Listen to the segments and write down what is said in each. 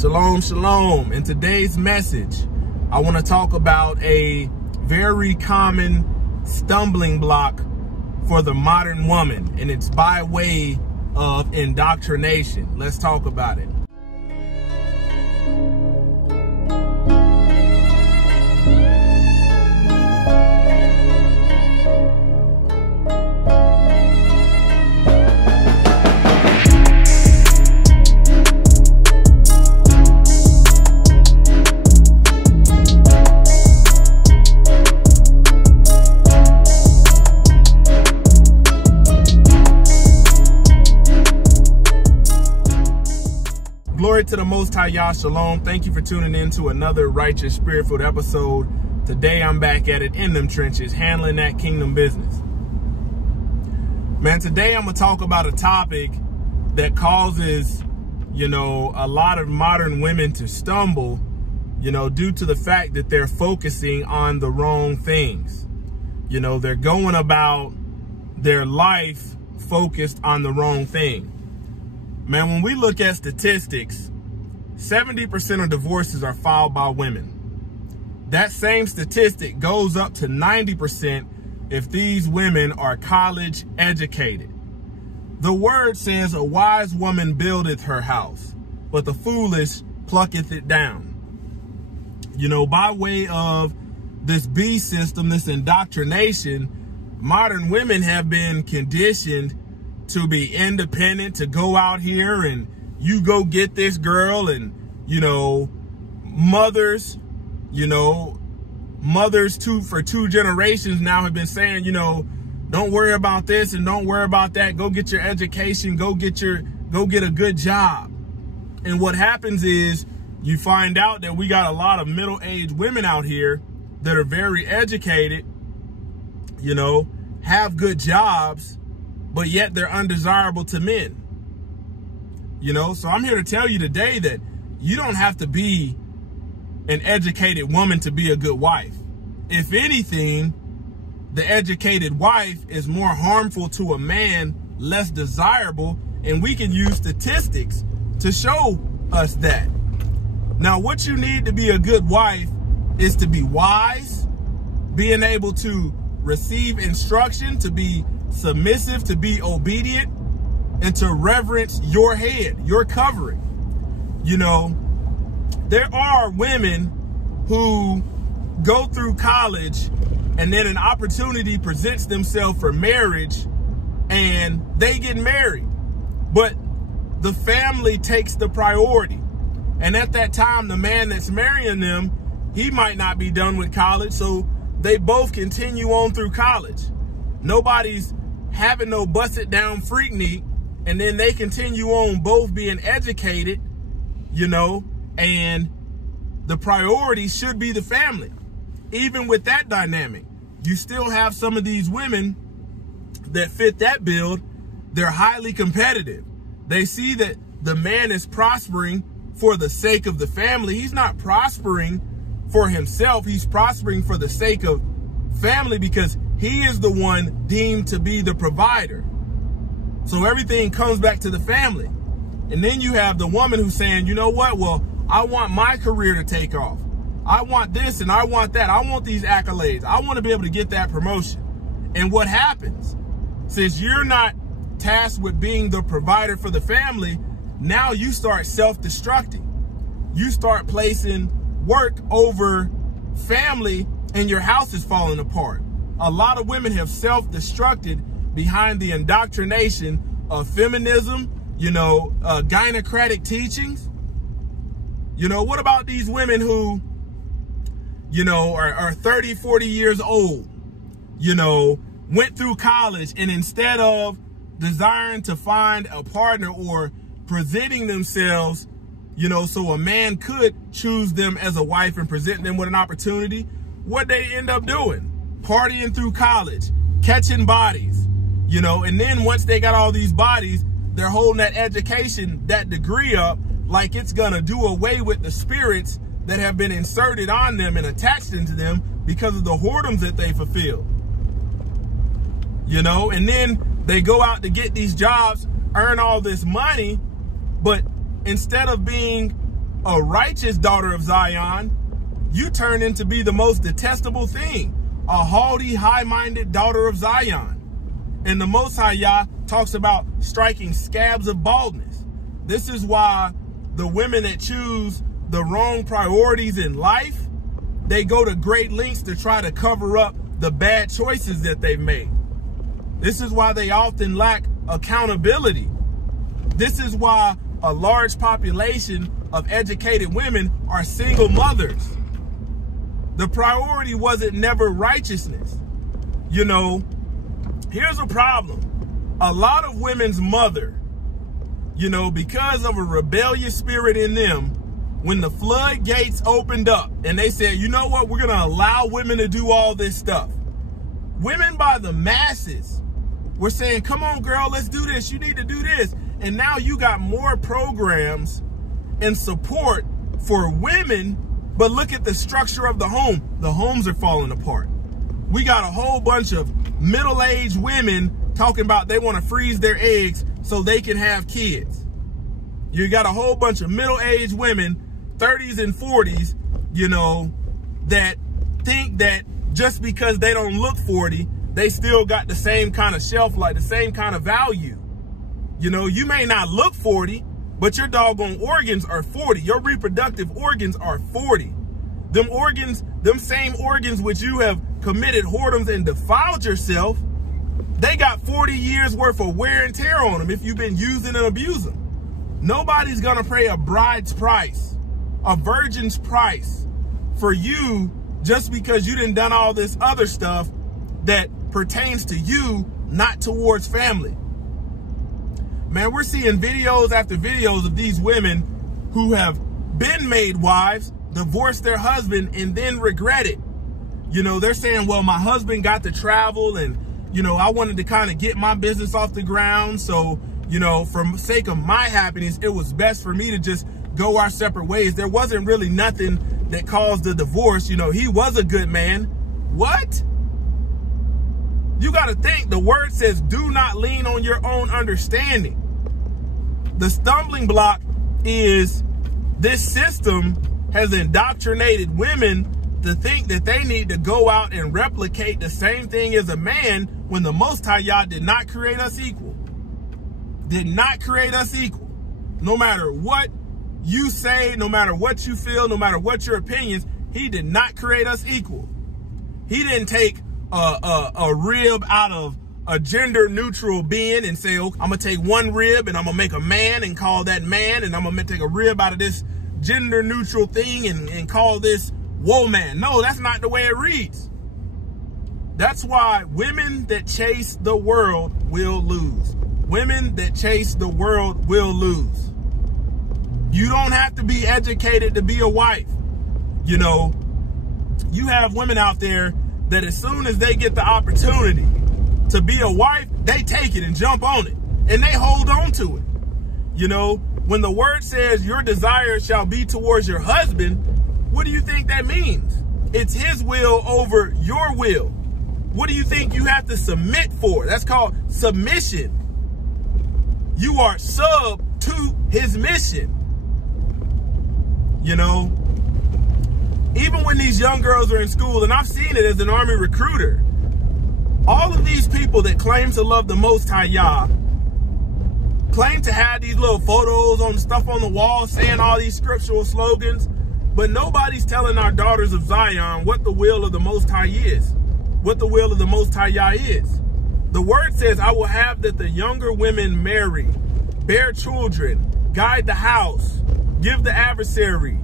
Shalom, shalom. In today's message, I want to talk about a very common stumbling block for the modern woman, and it's by way of indoctrination. Let's talk about it. Glory to the Most High, YAH. Shalom. Thank you for tuning in to another Righteous Spirit-filled episode. Today, I'm back at it in them trenches, handling that kingdom business. Man, today I'm going to talk about a topic that causes, a lot of modern women to stumble, due to the fact that they're focusing on the wrong things. They're going about their life focused on the wrong thing. Man, when we look at statistics, 70% of divorces are filed by women. That same statistic goes up to 90% if these women are college educated. The word says, a wise woman buildeth her house, but the foolish plucketh it down. By way of this B system, this indoctrination, modern women have been conditioned to be independent, to go out here and you go get this girl, and, mothers for two generations now have been saying, don't worry about this and don't worry about that. Go get your education, go get a good job. And what happens is you find out that we got a lot of middle-aged women out here that are very educated, have good jobs, but yet they're undesirable to men. So I'm here to tell you today that you don't have to be an educated woman to be a good wife. If anything, the educated wife is more harmful to a man, less desirable, and we can use statistics to show us that. Now, what you need to be a good wife is to be wise, being able to receive instruction, to be submissive, to be obedient, and to reverence your head, your covering. There are women who go through college and then an opportunity presents themselves for marriage and they get married, but the family takes the priority. And at that time, the man that's marrying them, he might not be done with college, so they both continue on through college. Nobody's having no busted down freaknik, and then they continue on both being educated, and the priority should be the family. Even with that dynamic, you still have some of these women that fit that build. They're highly competitive. They see that the man is prospering for the sake of the family. He's not prospering for himself. He's prospering for the sake of family because he is the one deemed to be the provider. So everything comes back to the family. And then you have the woman who's saying, you know what? Well, I want my career to take off. I want this and I want that. I want these accolades. I want to be able to get that promotion. And what happens? Since you're not tasked with being the provider for the family, now you start self-destructing. You start placing work over family and your house is falling apart. A lot of women have self-destructed behind the indoctrination of feminism, gynocratic teachings. What about these women who, are 30, 40 years old, went through college, and instead of desiring to find a partner or presenting themselves, so a man could choose them as a wife and present them with an opportunity, what they end up doing? Partying through college, catching bodies, and then once they got all these bodies, they're holding that education, that degree up like it's going to do away with the spirits that have been inserted on them and attached into them because of the whoredoms that they fulfill. And then they go out to get these jobs, earn all this money, but instead of being a righteous daughter of Zion, you turn into be the most detestable thing, a haughty, high-minded daughter of Zion. And the Most High Yah talks about striking scabs of baldness. This is why the women that choose the wrong priorities in life, they go to great lengths to try to cover up the bad choices that they've made. This is why they often lack accountability. This is why a large population of educated women are single mothers. The priority wasn't never righteousness. You know, here's a problem. A lot of women's mother, you know, because of a rebellious spirit in them, when the floodgates opened up and they said, you know what, we're going to allow women to do all this stuff. Women by the masses were saying, come on, girl, let's do this. You need to do this. And now you got more programs and support for women, but look at the structure of the home. The homes are falling apart. We got a whole bunch of middle-aged women talking about they want to freeze their eggs so they can have kids. You got a whole bunch of middle-aged women, 30s and 40s, you know, that think that just because they don't look 40, they still got the same kind of shelf life, the same kind of value. You know, you may not look 40, but your doggone organs are 40. Your reproductive organs are 40. Them organs, them same organs which you have committed whoredoms and defiled yourself, they got 40 years worth of wear and tear on them if you've been using and abusing them. Nobody's going to pay a bride's price, a virgin's price for you just because you done done all this other stuff that pertains to you, not towards family. Man, we're seeing videos after videos of these women who have been made wives, divorced their husband, and then regret it. You know, they're saying, well, my husband got to travel and, you know, I wanted to kind of get my business off the ground. So, you know, for the sake of my happiness, it was best for me to just go our separate ways. There wasn't really nothing that caused the divorce. You know, he was a good man. What? You got to think, the word says, do not lean on your own understanding. The stumbling block is this system has indoctrinated women to think that they need to go out and replicate the same thing as a man when the Most High Yah did not create us equal. Did not create us equal. No matter what you say, no matter what you feel, no matter what your opinions, he did not create us equal. He didn't take a rib out of a gender neutral being and say, oh, I'm going to take one rib and I'm going to make a man and call that man, and I'm going to take a rib out of this gender neutral thing and call this woman. No, that's not the way it reads. That's why women that chase the world will lose. Women that chase the world will lose. You don't have to be educated to be a wife. You know, you have women out there that as soon as they get the opportunity to be a wife, they take it and jump on it and they hold on to it. You know, when the word says your desire shall be towards your husband, what do you think that means? It's his will over your will. What do you think you have to submit for? That's called submission. You are sub to his mission. You know, even when these young girls are in school, and I've seen it as an Army recruiter, all of these people that claim to love the Most High Yah claim to have these little photos on stuff on the wall saying all these scriptural slogans, but nobody's telling our daughters of Zion what the will of the Most High is, what the will of the Most High Yah is. The word says, I will have that the younger women marry, bear children, guide the house, give the adversary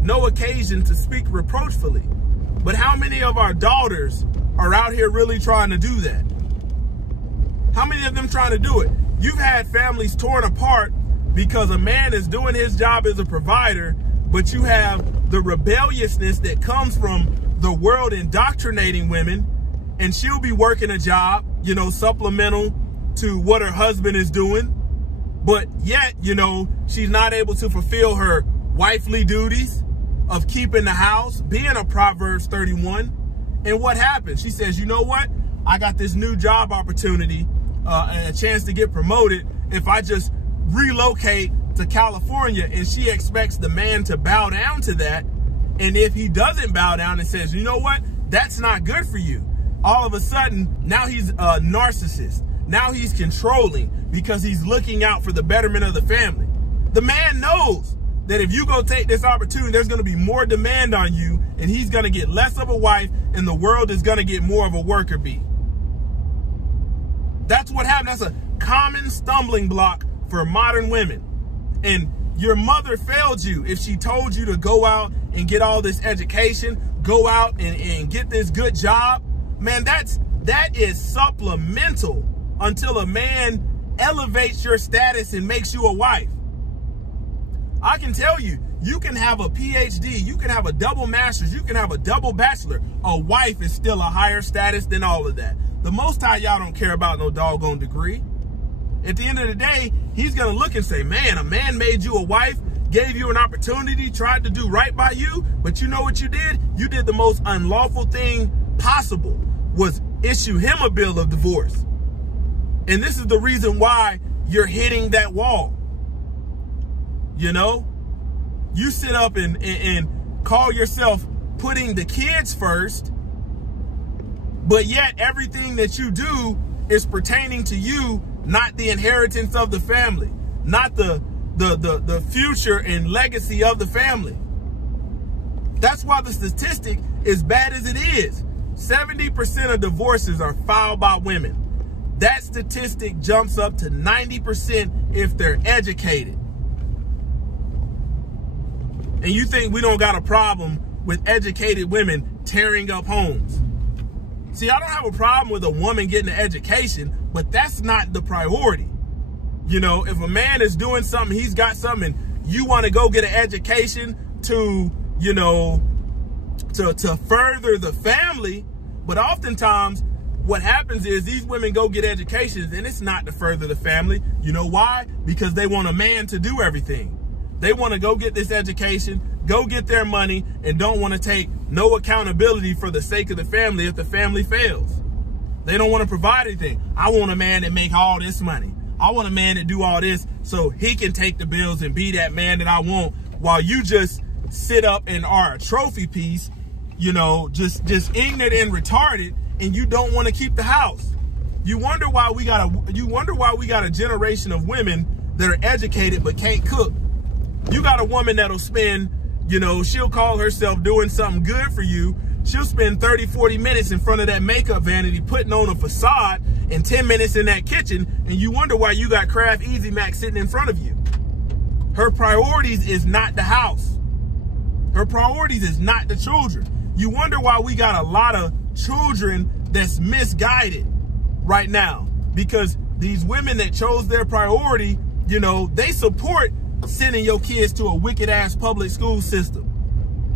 no occasion to speak reproachfully. But how many of our daughters are out here really trying to do that? How many of them trying to do it? You've had families torn apart because a man is doing his job as a provider, but you have the rebelliousness that comes from the world indoctrinating women, and she'll be working a job, you know, supplemental to what her husband is doing, but yet, you know, she's not able to fulfill her wifely duties of keeping the house, being a Proverbs 31. And what happens? She says, you know what? I got this new job opportunity and a chance to get promoted if I just relocate to California and she expects the man to bow down to that. And if he doesn't bow down and says, you know what, that's not good for you, all of a sudden, now he's a narcissist. Now he's controlling because he's looking out for the betterment of the family. The man knows that if you go take this opportunity, there's going to be more demand on you and he's going to get less of a wife and the world is going to get more of a worker bee. That's what happened. That's a common stumbling block for modern women. And your mother failed you if she told you to go out and get all this education, go out and get this good job. Man, that is supplemental until a man elevates your status and makes you a wife. I can tell you, you can have a PhD, you can have a double master's, you can have a double bachelor. A wife is still a higher status than all of that. The Most High, y'all don't care about no doggone degree. At the end of the day, he's going to look and say, man, a man made you a wife, gave you an opportunity, tried to do right by you, but you know what you did? You did the most unlawful thing possible, was issue him a bill of divorce. And this is the reason why you're hitting that wall. You know, you sit up and call yourself putting the kids first, but yet everything that you do is pertaining to you, not the inheritance of the family, not the future and legacy of the family. That's why the statistic is bad as it is. 70% of divorces are filed by women. That statistic jumps up to 90% if they're educated. And you think we don't got a problem with educated women tearing up homes? See, I don't have a problem with a woman getting an education, but that's not the priority. You know, if a man is doing something, he's got something, you want to go get an education to, you know, to further the family. But oftentimes what happens is these women go get educations and it's not to further the family. You know why? Because they want a man to do everything. They want to go get this education, go get their money, and don't want to take no accountability for the sake of the family if the family fails. They don't want to provide anything. I want a man that make all this money. I want a man that do all this so he can take the bills and be that man that I want, while you just sit up and are a trophy piece, you know, just ignorant and retarded, and you don't want to keep the house. You wonder why we got a generation of women that are educated but can't cook. You got a woman that'll spend, you know, she'll call herself doing something good for you. She'll spend 30, 40 minutes in front of that makeup vanity putting on a facade and 10 minutes in that kitchen, and you wonder why you got Kraft Easy Mac sitting in front of you. Her priorities is not the house. Her priorities is not the children. You wonder why we got a lot of children that's misguided right now, because these women that chose their priority, you know, they support sending your kids to a wicked ass public school system.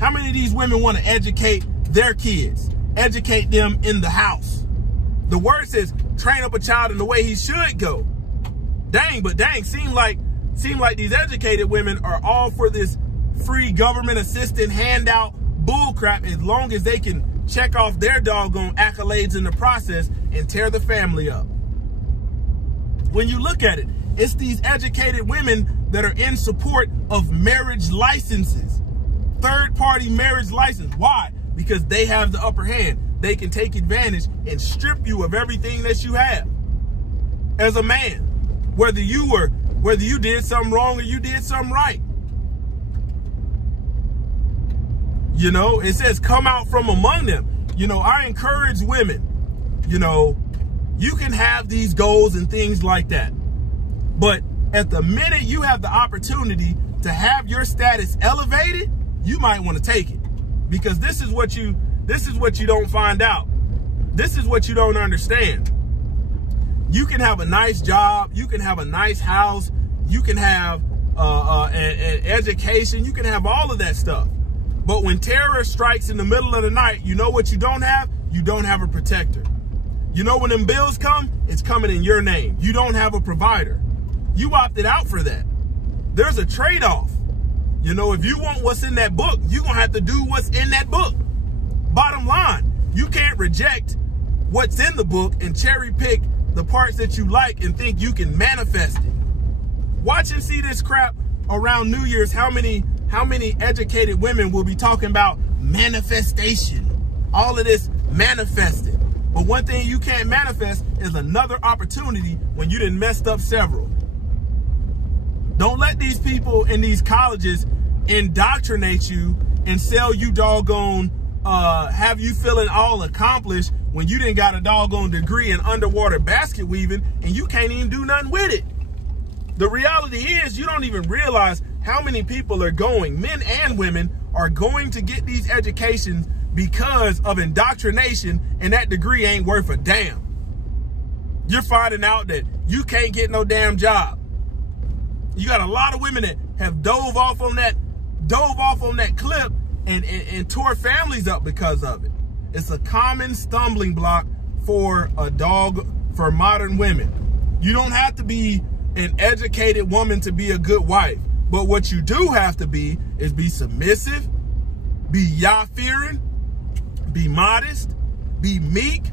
How many of these women want to educate their kids, educate them in the house? The word says train up a child in the way he should go. Dang, but dang, seem like these educated women are all for this free government assistant handout bullcrap, as long as they can check off their doggone accolades in the process and tear the family up. When you look at it, it's these educated women that are in support of marriage licenses, third-party marriage license. Why? Because they have the upper hand. They can take advantage and strip you of everything that you have as a man, whether you did something wrong or you did something right. You know, it says come out from among them. You know, I encourage women, you know, you can have these goals and things like that, but at the minute you have the opportunity to have your status elevated, you might want to take it, because this is what you don't find out. This is what you don't understand. You can have a nice job, you can have a nice house, you can have an education, you can have all of that stuff. But when terror strikes in the middle of the night, you know what you don't have? You don't have a protector. You know when them bills come, it's coming in your name. You don't have a provider. You opted out for that. There's a trade-off. You know, if you want what's in that book, you're going to have to do what's in that book. Bottom line, you can't reject what's in the book and cherry pick the parts that you like and think you can manifest it. Watch and see this crap around New Year's, how many educated women will be talking about manifestation? All of this manifested. But one thing you can't manifest is another opportunity when you done messed up several. Don't let these people in these colleges indoctrinate you and sell you doggone, have you feeling all accomplished when you didn't got a doggone degree in underwater basket weaving and you can't even do nothing with it. The reality is you don't even realize how many people are going, men and women, are going to get these educations because of indoctrination, and that degree ain't worth a damn. You're finding out that you can't get no damn job. You got a lot of women that have dove off on that cliff and tore families up because of it. It's a common stumbling block for modern women. You don't have to be an educated woman to be a good wife, but what you do have to be is be submissive, be YAH-fearing, be modest, be meek,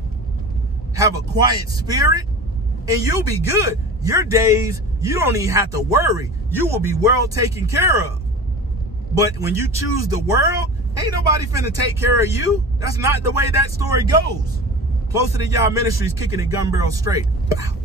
have a quiet spirit, and you'll be good. Your days, you don't even have to worry. You will be well taken care of. But when you choose the world, ain't nobody finna take care of you. That's not the way that story goes. Closer to YAH Ministries, kicking it gun barrel straight. Pow.